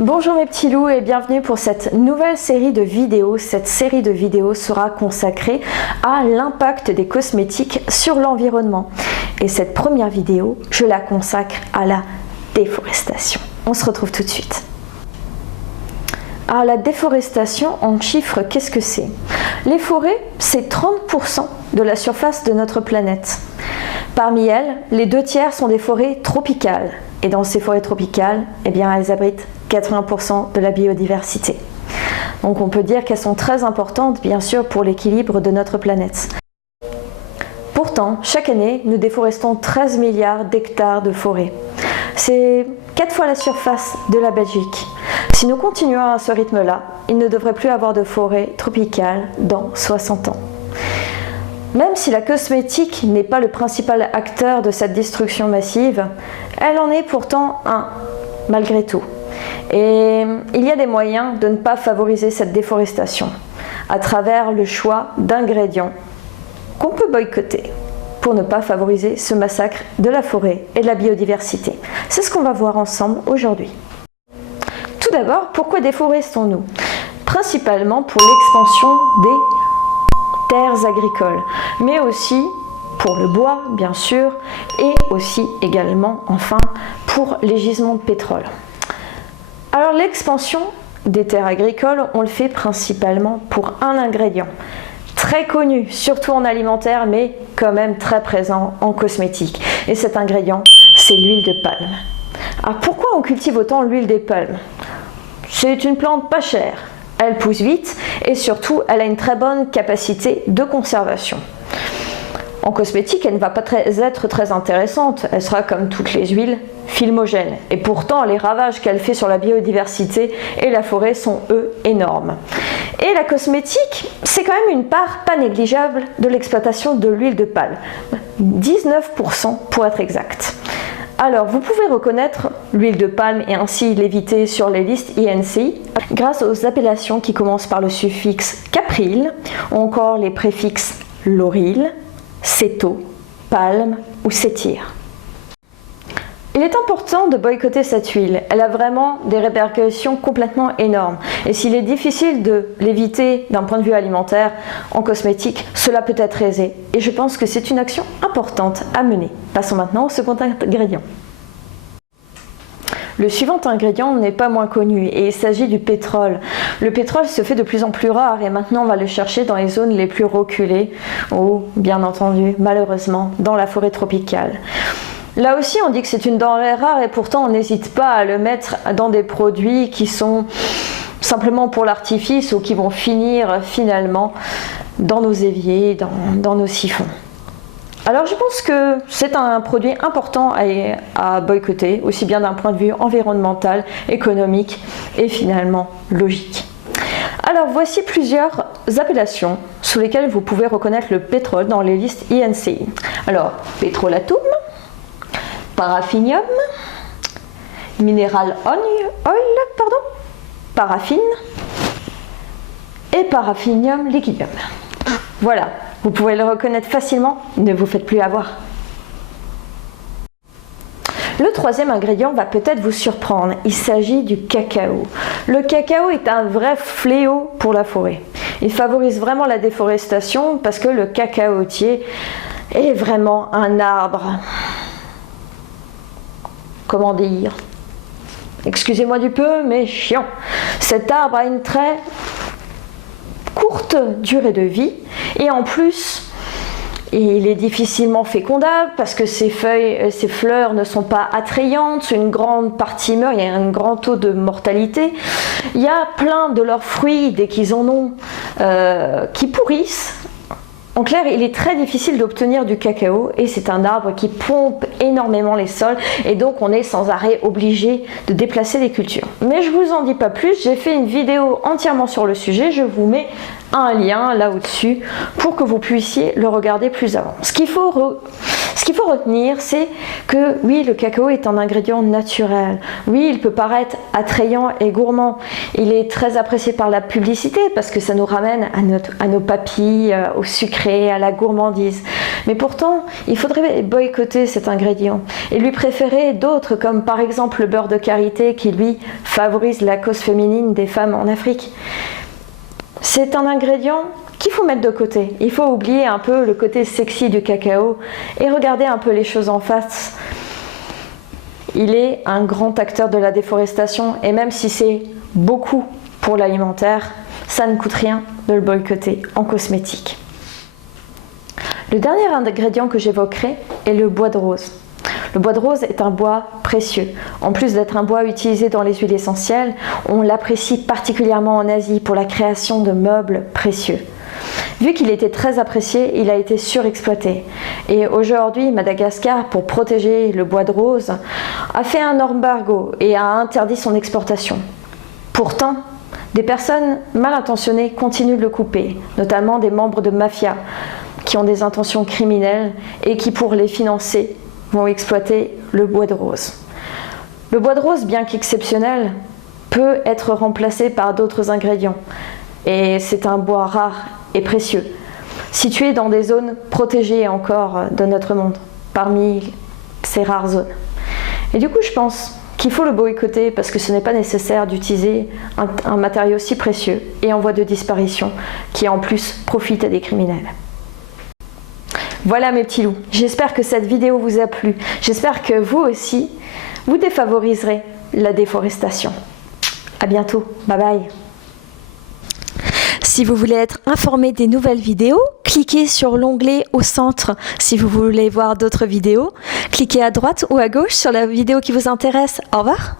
Bonjour mes petits loups et bienvenue pour cette nouvelle série de vidéos. Cette série de vidéos sera consacrée à l'impact des cosmétiques sur l'environnement. Et cette première vidéo, je la consacre à la déforestation. On se retrouve tout de suite. Alors la déforestation, en chiffres, qu'est-ce que c'est? Les forêts, c'est 30% de la surface de notre planète. Parmi elles, les 2/3 sont des forêts tropicales. Et dans ces forêts tropicales, eh bien, elles abritent 80% de la biodiversité. Donc on peut dire qu'elles sont très importantes, bien sûr, pour l'équilibre de notre planète. Pourtant, chaque année, nous déforestons 13 milliards d'hectares de forêts. C'est 4 fois la surface de la Belgique. Si nous continuons à ce rythme-là, il ne devrait plus avoir de forêt tropicale dans 60 ans. Même si la cosmétique n'est pas le principal acteur de cette destruction massive, elle en est pourtant un, malgré tout. Et il y a des moyens de ne pas favoriser cette déforestation, à travers le choix d'ingrédients qu'on peut boycotter pour ne pas favoriser ce massacre de la forêt et de la biodiversité. C'est ce qu'on va voir ensemble aujourd'hui. Tout d'abord, pourquoi déforestons-nous? Principalement pour l'expansion des terres agricoles, mais aussi pour le bois, bien sûr, et aussi également, enfin, pour les gisements de pétrole. Alors l'expansion des terres agricoles, on le fait principalement pour un ingrédient, très connu, surtout en alimentaire, mais quand même très présent en cosmétique. Et cet ingrédient, c'est l'huile de palme. Alors pourquoi on cultive autant l'huile des palmes? C'est une plante pas chère. Elle pousse vite et surtout, elle a une très bonne capacité de conservation. En cosmétique, elle ne va pas être très intéressante. Elle sera comme toutes les huiles, filmogène. Et pourtant, les ravages qu'elle fait sur la biodiversité et la forêt sont, eux, énormes. Et la cosmétique, c'est quand même une part pas négligeable de l'exploitation de l'huile de palme. 19% pour être exact. Alors, vous pouvez reconnaître l'huile de palme et ainsi l'éviter sur les listes INCI grâce aux appellations qui commencent par le suffixe capril ou encore les préfixes lauril, céto, palme ou sétyr. Il est important de boycotter cette huile. Elle a vraiment des répercussions complètement énormes. Et s'il est difficile de l'éviter d'un point de vue alimentaire, en cosmétique, cela peut être aisé. Et je pense que c'est une action importante à mener. Passons maintenant au second ingrédient. Le suivant ingrédient n'est pas moins connu et il s'agit du pétrole. Le pétrole se fait de plus en plus rare et maintenant on va le chercher dans les zones les plus reculées ou, bien entendu, malheureusement, dans la forêt tropicale. Là aussi, on dit que c'est une denrée rare et pourtant on n'hésite pas à le mettre dans des produits qui sont simplement pour l'artifice ou qui vont finir finalement dans nos éviers, dans nos siphons. Alors je pense que c'est un produit important à boycotter, aussi bien d'un point de vue environnemental, économique et finalement logique. Alors voici plusieurs appellations sous lesquelles vous pouvez reconnaître le pétrole dans les listes INCI. Alors pétrolatum, paraffinium, mineral oil, paraffine et paraffinium liquidum. Voilà, vous pouvez le reconnaître facilement, ne vous faites plus avoir. Le troisième ingrédient va peut-être vous surprendre, il s'agit du cacao. Le cacao est un vrai fléau pour la forêt. Il favorise vraiment la déforestation parce que le cacaotier est vraiment un arbre. Comment dire? Excusez-moi du peu, mais chiant. Cet arbre a une très courte durée de vie et en plus, il est difficilement fécondable parce que ses feuilles, ses fleurs ne sont pas attrayantes, une grande partie meurt, il y a un grand taux de mortalité. Il y a plein de leurs fruits, dès qu'ils en ont, qui pourrissent. En clair, il est très difficile d'obtenir du cacao et c'est un arbre qui pompe énormément les sols et donc on est sans arrêt obligé de déplacer les cultures. Mais je vous en dis pas plus, j'ai fait une vidéo entièrement sur le sujet, je vous mets un lien là au-dessus pour que vous puissiez le regarder plus avant. Ce qu'il faut Ce qu'il faut retenir, c'est que oui, le cacao est un ingrédient naturel. Oui, il peut paraître attrayant et gourmand. Il est très apprécié par la publicité parce que ça nous ramène à nos papilles, au sucré, à la gourmandise. Mais pourtant, il faudrait boycotter cet ingrédient et lui préférer d'autres comme par exemple le beurre de karité qui lui favorise la cause féminine des femmes en Afrique. C'est un ingrédient qu'il faut mettre de côté. Il faut oublier un peu le côté sexy du cacao et regarder un peu les choses en face. Il est un grand acteur de la déforestation et même si c'est beaucoup pour l'alimentaire, ça ne coûte rien de le boycotter en cosmétique. Le dernier ingrédient que j'évoquerai est le bois de rose. Le bois de rose est un bois précieux. En plus d'être un bois utilisé dans les huiles essentielles, on l'apprécie particulièrement en Asie pour la création de meubles précieux. Vu qu'il était très apprécié, il a été surexploité. Et aujourd'hui, Madagascar, pour protéger le bois de rose, a fait un embargo et a interdit son exportation. Pourtant, des personnes mal intentionnées continuent de le couper, notamment des membres de mafia qui ont des intentions criminelles et qui, pour les financer, vont exploiter le bois de rose. Le bois de rose, bien qu'exceptionnel, peut être remplacé par d'autres ingrédients. Et c'est un bois rare et précieux, situé dans des zones protégées encore de notre monde, parmi ces rares zones. Et du coup, je pense qu'il faut le boycotter parce que ce n'est pas nécessaire d'utiliser un matériau si précieux et en voie de disparition, qui en plus profite à des criminels. Voilà mes petits loups, j'espère que cette vidéo vous a plu. J'espère que vous aussi, vous défavoriserez la déforestation. À bientôt, bye bye. Si vous voulez être informé des nouvelles vidéos, cliquez sur l'onglet au centre. Si vous voulez voir d'autres vidéos, cliquez à droite ou à gauche sur la vidéo qui vous intéresse. Au revoir.